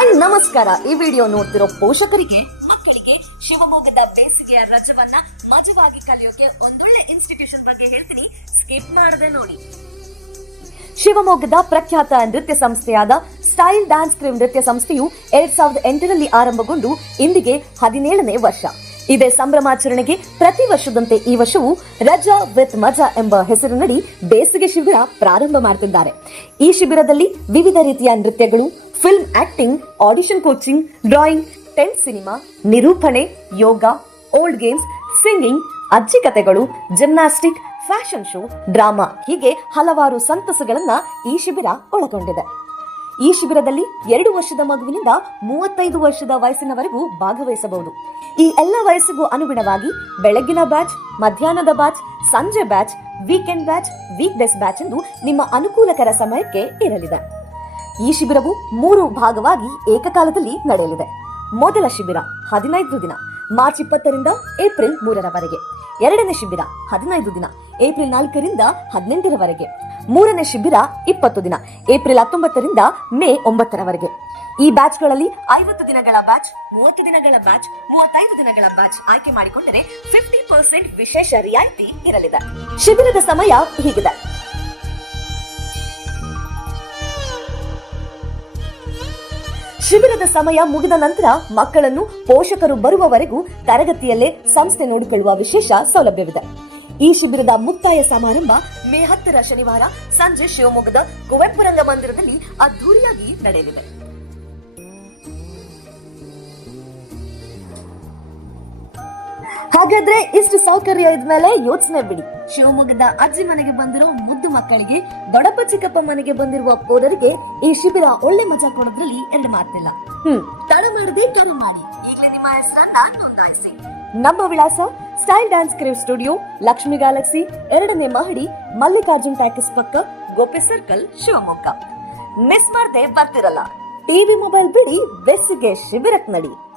ನಮಸ್ಕಾರ. ಈ ವಿಡಿಯೋ ನೋಡ್ತಿರೋ ಪೋಷಕರಿಗೆ, ಮಕ್ಕಳಿಗೆ ಶಿವಮೊಗ್ಗದ ಬೇಸಿಗೆಯ ರಜವನ್ನ ಮಜವಾಗಿ ಕಲಿಯೋಕೆ ಒಂದೊಳ್ಳೆ ಇನ್ಸ್ಟಿಟ್ಯೂಷನ್ ಬಗ್ಗೆ ಹೇಳ್ತೀನಿ. ಸ್ಕಿಪ್ ಮಾಡದೆ ನೋಡಿ. ಶಿವಮೊಗ್ಗದ ಪ್ರಖ್ಯಾತ ನೃತ್ಯ ಸಂಸ್ಥೆಯಾದ ಸ್ಟೈಲ್ ಡ್ಯಾನ್ಸ್ ಕ್ರೀಮ್ ನೃತ್ಯ ಸಂಸ್ಥೆಯು ಎರಡ್ ಸಾವಿರದ ಎಂಟರಲ್ಲಿ ಆರಂಭಗೊಂಡು ಇಂದಿಗೆ ಹದಿನೇಳನೇ ವರ್ಷ. ಇದೇ ಸಂಭ್ರಮಾಚರಣೆಗೆ ಪ್ರತಿ ವರ್ಷದಂತೆ ಈ ವರ್ಷವೂ ರಜಾ ವಿತ್ ಮಜಾ ಎಂಬ ಹೆಸರಿನಡಿ ಬೇಸಿಗೆ ಶಿಬಿರ ಪ್ರಾರಂಭ ಮಾಡ್ತಿದ್ದಾರೆ. ಈ ಶಿಬಿರದಲ್ಲಿ ವಿವಿಧ ರೀತಿಯ ನೃತ್ಯಗಳು film acting audition coaching drawing tent cinema ನಿರೂಪಣೆ ಯೋಗ ಓಲ್ಡ್ ಗೇಮ್ಸ್ ಸಿಂಗಿಂಗ್ ಅಜ್ಜಿ ಕಥೆಗಳು ಜಿಮ್ನಾಸ್ಟಿಕ್ ಫ್ಯಾಷನ್ ಶೋ ಡ್ರಾಮಾ ಹೀಗೆ ಹಲವಾರು ಸಂತಸಗಳನ್ನ ಈ ಶಿಬಿರ ಒಳಗೊಂಡಿದೆ. ಈ ಶಿಬಿರದಲ್ಲಿ ಎರಡು ವರ್ಷದ ಮಗುವಿನಿಂದ ಮೂವತ್ತೈದು ವರ್ಷದ ವಯಸ್ಸಿನವರೆಗೂ ಭಾಗವಹಿಸಬಹುದು. ಈ ಎಲ್ಲ ವಯಸ್ಸಿಗೂ ಅನುಗುಣವಾಗಿ ಬೆಳಗ್ಗಿನ ಬ್ಯಾಚ್, ಮಧ್ಯಾಹ್ನದ ಬ್ಯಾಚ್, ಸಂಜೆ batch weekend batch weekdays batch ಎಂದು ನಿಮ್ಮ ಅನುಕೂಲಕರ ಸಮಯಕ್ಕೆ ಇರಲಿದೆ. ಈ ಶಿಬಿರವು ಮೂರು ಭಾಗವಾಗಿ ಏಕಕಾಲದಲ್ಲಿ ನಡೆಯಲಿದೆ. ಮೊದಲ ಶಿಬಿರ ಹದಿನೈದು ದಿನ, ಮಾರ್ಚ್ ಇಪ್ಪತ್ತರಿಂದ ಏಪ್ರಿಲ್ ಮೂರರವರೆಗೆ ಎರಡನೇ ಶಿಬಿರ ಹದಿನೈದು ದಿನ, ಏಪ್ರಿಲ್ ನಾಲ್ಕರಿಂದ ಹದಿನೆಂಟರವರೆಗೆ ಮೂರನೇ ಶಿಬಿರ ಇಪ್ಪತ್ತು ದಿನ, ಏಪ್ರಿಲ್ ಹತ್ತೊಂಬತ್ತರಿಂದ ಮೇ ಒಂಬತ್ತರವರೆಗೆ ಈ ಬ್ಯಾಚ್ಗಳಲ್ಲಿ ಐವತ್ತು ದಿನಗಳ ಬ್ಯಾಚ್, ಮೂವತ್ತು ದಿನಗಳ ಬ್ಯಾಚ್, ಮೂವತ್ತೈದು ದಿನಗಳ ಬ್ಯಾಚ್ ಆಯ್ಕೆ ಮಾಡಿಕೊಂಡರೆ ಫಿಫ್ಟಿ ಪರ್ಸೆಂಟ್ ವಿಶೇಷ ರಿಯಾಯಿತಿ ಇರಲಿದೆ. ಶಿಬಿರದ ಸಮಯ ಹೀಗಿದೆ. ಶಿಬಿರದ ಸಮಯ ಮುಗಿದ ನಂತರ ಮಕ್ಕಳನ್ನು ಪೋಷಕರು ಬರುವವರೆಗೂ ತರಗತಿಯಲ್ಲೇ ಸಂಸ್ಥೆ ನೋಡಿಕೊಳ್ಳುವ ವಿಶೇಷ ಸೌಲಭ್ಯವಿದೆ. ಈ ಶಿಬಿರದ ಮುಕ್ತಾಯ ಸಮಾರಂಭ ಮೇ ಹತ್ತರ ಶನಿವಾರ ಸಂಜೆ ಶಿವಮೊಗ್ಗದ ಕುವೆಂಪು ರಂಗ ಮಂದಿರದಲ್ಲಿ ಅದ್ದೂರಿಯಾಗಿ ನಡೆಯಲಿದೆ. ಹಾಗಾದ್ರೆ ಇಷ್ಟು ಸೌಕರ್ಯ ಇದ್ಮೇಲೆ ಯೋಚನೆ ಬಿಡಿ. ಶಿವಮೊಗ್ಗದ ಅಜ್ಜಿ ಮನೆಗೆ ಬಂದಿರೋ ಮುದ್ದು ಮಕ್ಕಳಿಗೆ ದೊಡ್ಡಪ್ಪ ಚಿಕ್ಕಪ್ಪ ಮನೆಗೆ ಬಂದಿರುವ ಪೋರರಿಗೆ ಈ ಶಿಬಿರ ಒಳ್ಳೆ ಮಜಾ ಕೊಡೋದ್ರಲ್ಲಿ ಎರಡು ಮಾತಿಲ್ಲ. ಹ್ಮ್. ತಡ ಮಾಡದೆ ಕರೆ ಮಾಡಿ. ಈಗಲೇ ನಿಮ್ಮ ಹೆಸರನ್ನ ನೋಂದಾಯಿಸಿ. ನಮ್ಮ ವಿಳಾಸ style dance crave studio Lakshmi galaxy ಎರಡನೇ ಮಹಡಿ ಮಲ್ಲಿಕಾರ್ಜುನ್ ಟ್ಯಾಕಿಸ್ ಪಕ್ಕ ಗೋಪಿ ಸರ್ಕಲ್ ಶಿವಮೊಗ್ಗ. ಮಿಸ್ ಮಾಡದೆ ಬರ್ತಿರಲ್ಲ. ಟಿವಿ ಮೊಬೈಲ್ ಬಿಡಿ ಬೆಸ್ಸಿಗೆ ಶಿಬಿರಕ್ ನಡಿ.